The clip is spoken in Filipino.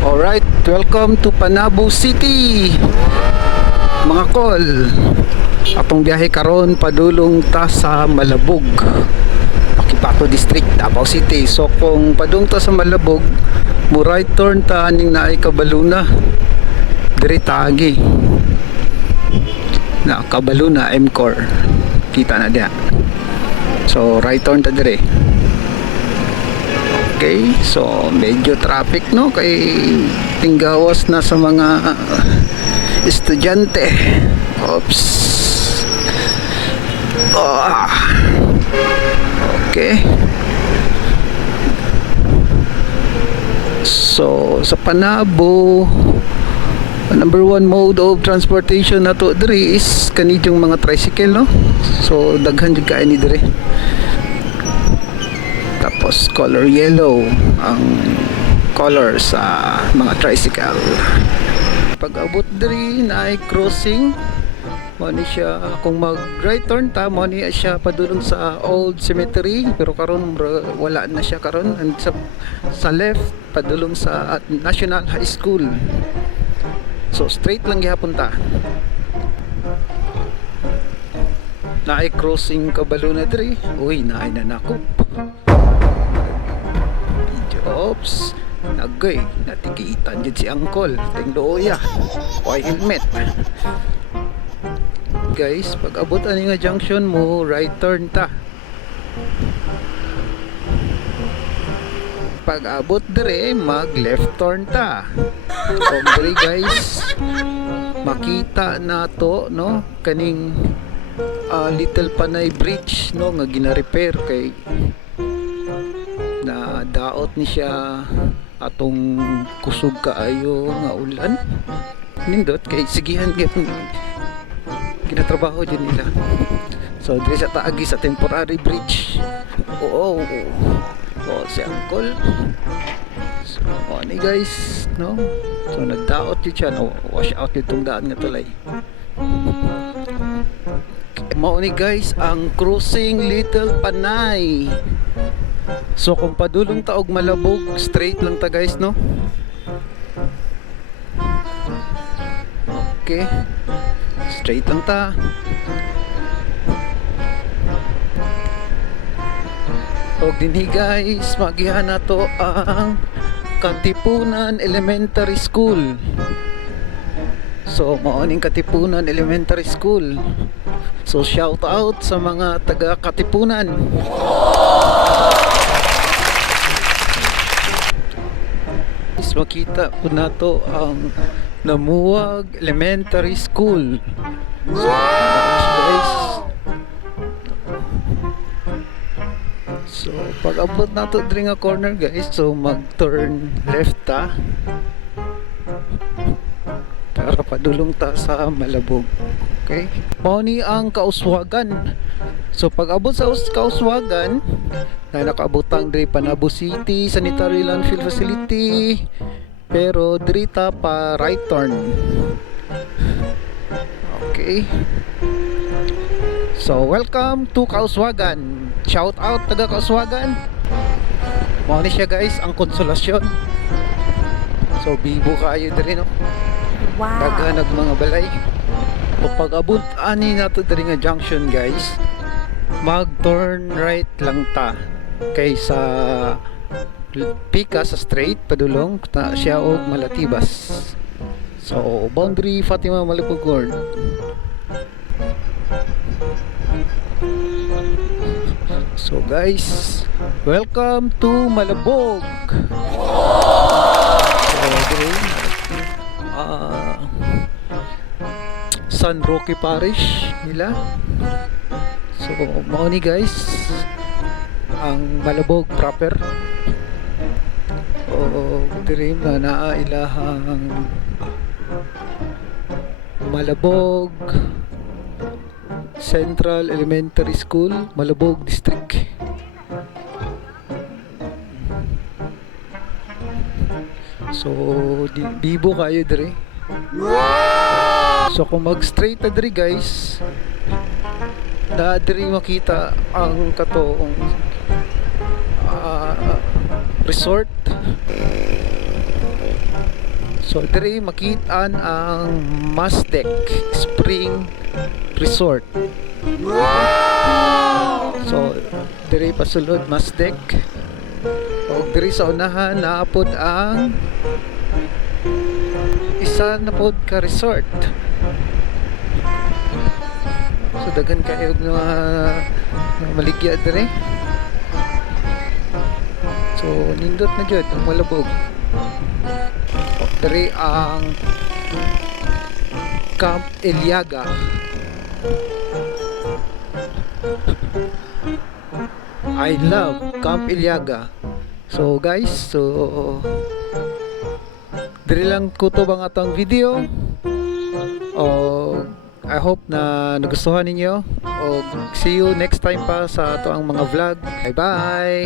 Alright, welcome to Panabo City mga kol. Atong biyahe karon padulong ta sa Malabog, Pakipato District, Davao City. So kung padung ta sa Malabog, mo right turn ta aning naay Cabaluna, dire tagi na Cabaluna MCOR, kita na diha. So right turn ta dire. Okay, so medyo traffic no, kay tinggawas na sa mga estudyante. Oops. Okay. So sa Panabo, number one mode of transportation nato diri is kanidyong mga tricycle no. So daghan jud kay ni diri. Tapos color yellow ang color sa mga tricycle. Pag abot diri na ay crossing, mo ni siya kung mag right turn ta, mo ni siya padulong sa old cemetery, pero karon wala na siya karon. And sa left padulong sa National High School. So straight lang gihapon ta. Na ay crossing Cabaluna diri. Uy, naay na nakop. Oops, nagay, natikitan dyan si Angkol. Tingloya, why helmet. Guys, pag abot ani nga junction mo, right turn ta. Pag abot dire, mag left turn ta. Kung dire guys, makita na to, no? Kaning Little Panay Bridge, no? Nga gina-repair kay na daot ni siya atong kusog kaayo nga ulan. Nindot kay sigihan gyud ginatrabaho din nila. So diri sa taagi sa temporary bridge. Oo. Oh, si Angkol. So ni guys, no? So nagdaot yun siya, no? Wash out itong daan nga tulay. Mao ni guys ang crossing Little Panay. So kung padulong ta og Malabog, straight lang ta guys, no? Okay. Straight lang ta. Og dinhi guys, magihan na to ang Katipunan Elementary School. So mao ning Katipunan Elementary School. So shout out sa mga taga Katipunan. Makita po na to ang Namuwag Elementary School. So guys, so pag abot na to diri nga corner guys, so mag turn left ta para padulong ta sa Malabog. Okay, mao ni ang Kauswagan. So pag abot sa Kauswagan, na nakaabutang diri Panabo City Sanitary Landfill Facility, pero diri ta pa right turn. Okay, so welcome to Kauswagan. Shout out taga Kauswagan. Mao ni siya guys ang Konsolasyon. So bibo kayo diri no. Wow, daghan og mga balay. So pag abot ani nato diri nga junction guys, mag turn right lang ta kaysa pika sa straight padulong ta siya og Malatibas. So boundary Fatima Malabog Ward. So guys, welcome to Malabog. San Roque Parish nila. So mao ni guys ang Malabog proper. O diri na nailahang Malabog Central Elementary School, Malabog District. So bibo kayo diri. So kung mag straight na diri guys, na diri makita ang katoong resort. So diri makitaan ang Masdek Spring Resort. So diri pasulod Masdek. O diri sa unahan naapod ang isa na pod ka resort. So daghan kayo mga maligya diri. So nindot na jud ang malabog. Diri ang Camp Iliaga. I love Camp Iliaga. So guys, diri lang ko to bang atong video. I hope na nagustuhan ninyo. See you next time pa sa ato ang mga vlog. Bye bye.